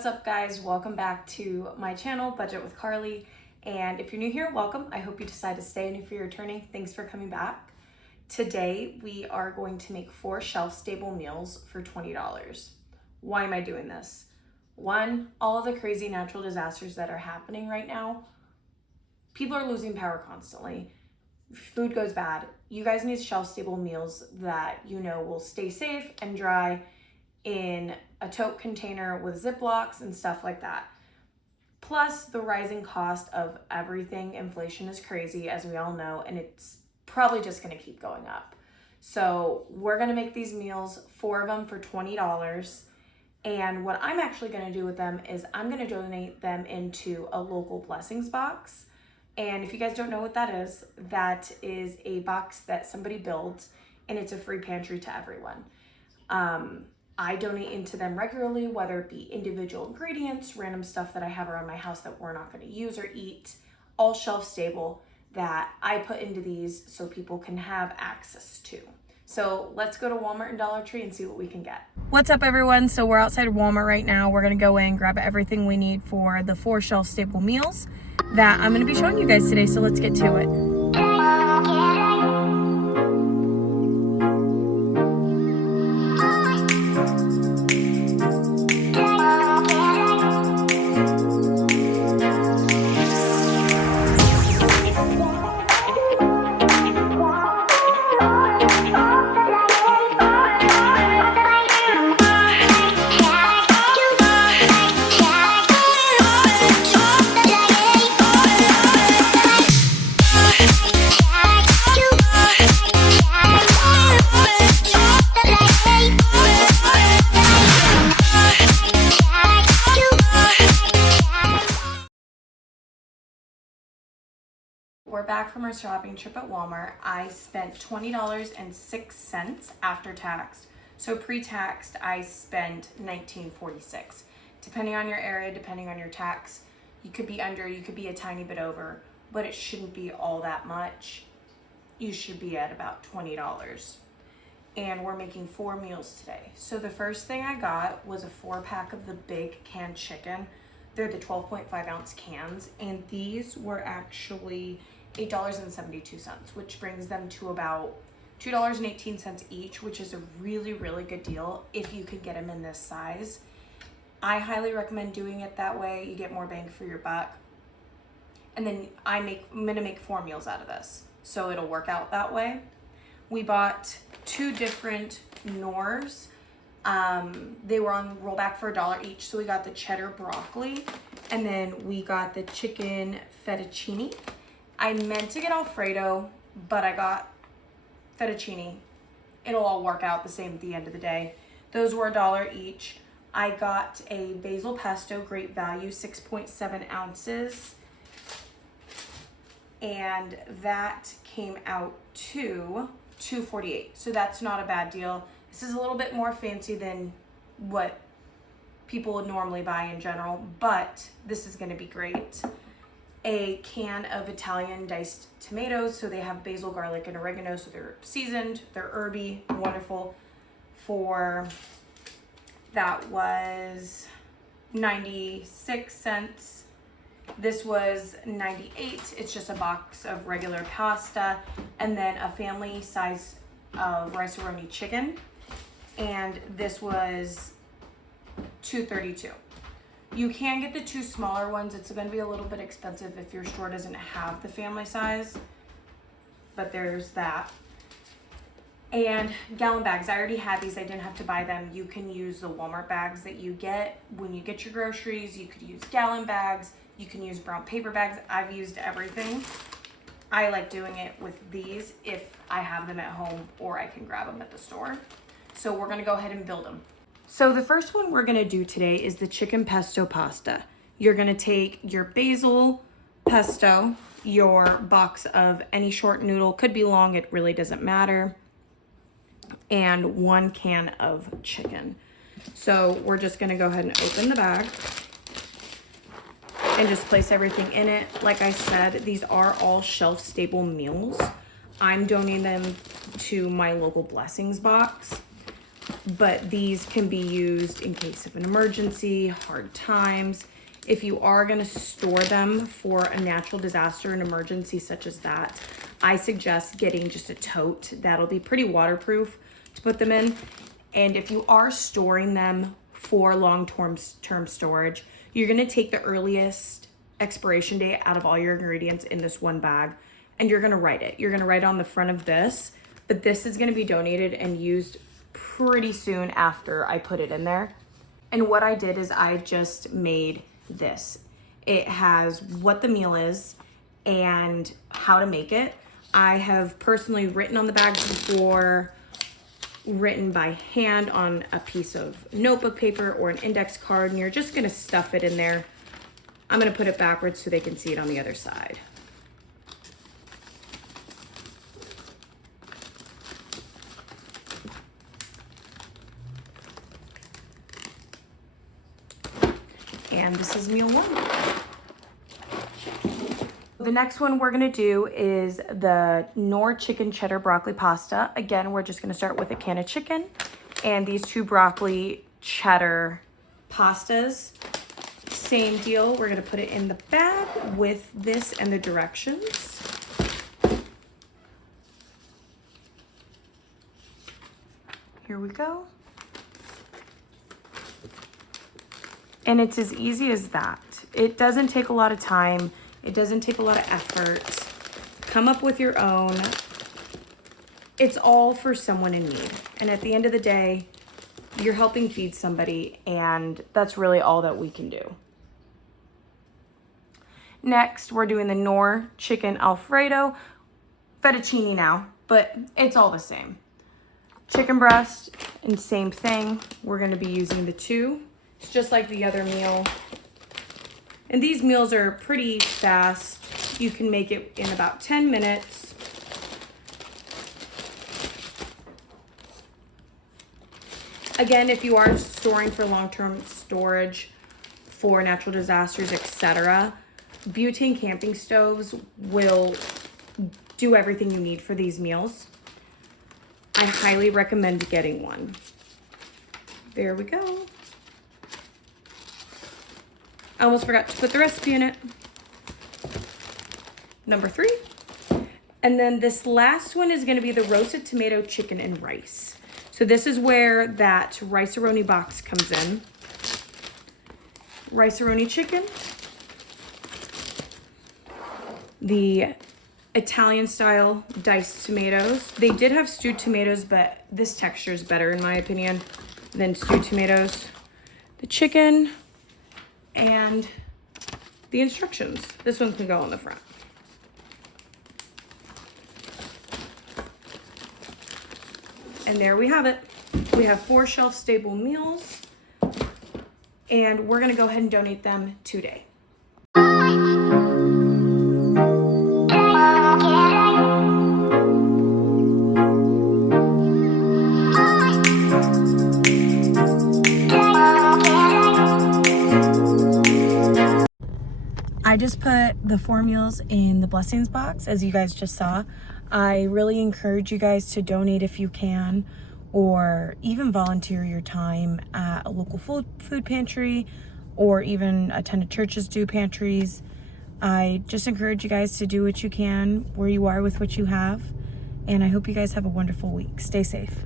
What's up, guys? Welcome back to my channel, Budget with Carly. And if you're new here, welcome. I hope you decide to stay, and if you're returning, thanks for coming back. Today, we are going to make 4 shelf-stable meals for $20. Why am I doing this? One, all of the crazy natural disasters that are happening right now. People are losing power constantly. Food goes bad. You guys need shelf-stable meals that you know will stay safe and dry in a tote container with Ziplocs and stuff like that. Plus the rising cost of everything. Inflation is crazy, as we all know, and it's probably just gonna keep going up. So we're gonna make these meals, 4 of them for $20. And what I'm actually gonna do with them is I'm gonna donate them into a local blessings box. And if you guys don't know what that is a box that somebody builds, and it's a free pantry to everyone. I donate into them regularly, whether it be individual ingredients, random stuff that I have around my house that we're not going to use or eat, all shelf stable, that I put into these so people can have access to. So let's go to Walmart and Dollar Tree and see what we can get. What's up, everyone? So we're outside of Walmart right now. We're going to go in, grab everything we need for the 4 shelf stable meals that I'm going to be showing you guys today. So let's get to it. We're back from our shopping trip at Walmart. I spent $20.06 after tax. So pre-taxed, I spent $19.46. Depending on your area, depending on your tax, you could be under, you could be a tiny bit over, but it shouldn't be all that much. You should be at about $20. And we're making 4 meals today. So the first thing I got was a 4-pack of the big canned chicken. They're the 12.5 ounce cans, and these were actually $8.72, which brings them to about $2.18 each, which is a really, really good deal if you could get them in this size. I highly recommend doing it that way. You get more bang for your buck. And then I'm gonna make 4 meals out of this, so it'll work out that way. We bought 2 different Knorrs. They were on rollback for $1 each, so we got the cheddar broccoli, and then we got the chicken fettuccine. I meant to get Alfredo, but I got fettuccine. It'll all work out the same at the end of the day. Those were $1 each. I got a basil pesto, great value, 6.7 ounces. And that came out to $2.48. So that's not a bad deal. This is a little bit more fancy than what people would normally buy in general, but this is gonna be great. A can of Italian diced tomatoes. So they have basil, garlic, and oregano. So they're seasoned, they're herby, wonderful. That was 96 cents. This was 98. It's just a box of regular pasta, and then a family size of rice-a-roni chicken. And this was $2.32. You can get the 2 smaller ones. It's going to be a little bit expensive if your store doesn't have the family size, but there's that. And gallon bags. I already had these. I didn't have to buy them. You can use the Walmart bags that you get when you get your groceries. You could use gallon bags. You can use brown paper bags. I've used everything. I like doing it with these if I have them at home or I can grab them at the store. So we're gonna go ahead and build them. So the first one we're gonna do today is the chicken pesto pasta. You're gonna take your basil pesto, your box of any short noodle, could be long, it really doesn't matter, and 1 can of chicken. So we're just gonna go ahead and open the bag and just place everything in it. Like I said, these are all shelf-stable meals. I'm donating them to my local blessings box. but these can be used in case of an emergency, hard times. If you are gonna store them for a natural disaster, an emergency such as that, I suggest getting just a tote. That'll be pretty waterproof to put them in. And if you are storing them for long-term storage, you're gonna take the earliest expiration date out of all your ingredients in this one bag, and you're gonna write it. You're gonna write on the front of this, but this is gonna be donated and used pretty soon after I put it in there. And what I did is I just made this. It has what the meal is and how to make it. I have personally written on the bags before, written by hand on a piece of notebook paper or an index card, and you're just gonna stuff it in there. I'm gonna put it backwards so they can see it on the other side. And this is meal one. The next one we're gonna do is the Knorr chicken cheddar broccoli pasta. Again, we're just gonna start with a can of chicken and these 2 broccoli cheddar pastas. Same deal, we're gonna put it in the bag with this and the directions. Here we go. And it's as easy as that. It doesn't take a lot of time. It doesn't take a lot of effort. Come up with your own. It's all for someone in need. And at the end of the day, you're helping feed somebody, and that's really all that we can do. Next, we're doing the Knorr chicken Alfredo fettuccine now, but it's all the same. Chicken breast, and same thing. We're gonna be using the 2. It's just like the other meal. And these meals are pretty fast. You can make it in about 10 minutes. Again, if you are storing for long-term storage for natural disasters, etc., butane camping stoves will do everything you need for these meals. I highly recommend getting one. There we go. I almost forgot to put the recipe in it. Number 3. And then this last one is gonna be the roasted tomato chicken and rice. So this is where that rice-a-roni box comes in. Rice-a-roni chicken. The Italian style diced tomatoes. They did have stewed tomatoes, but this texture is better in my opinion than stewed tomatoes. The chicken. And the instructions. This one can go on the front. And there we have it. We have 4 shelf-stable meals, and we're gonna go ahead and donate them today. I just put the 4 meals in the blessings box, as you guys just saw. I really encourage you guys to donate if you can, or even volunteer your time at a local food pantry, or even attend a church's do pantries. I just encourage you guys to do what you can where you are with what you have, and I hope you guys have a wonderful week. Stay safe.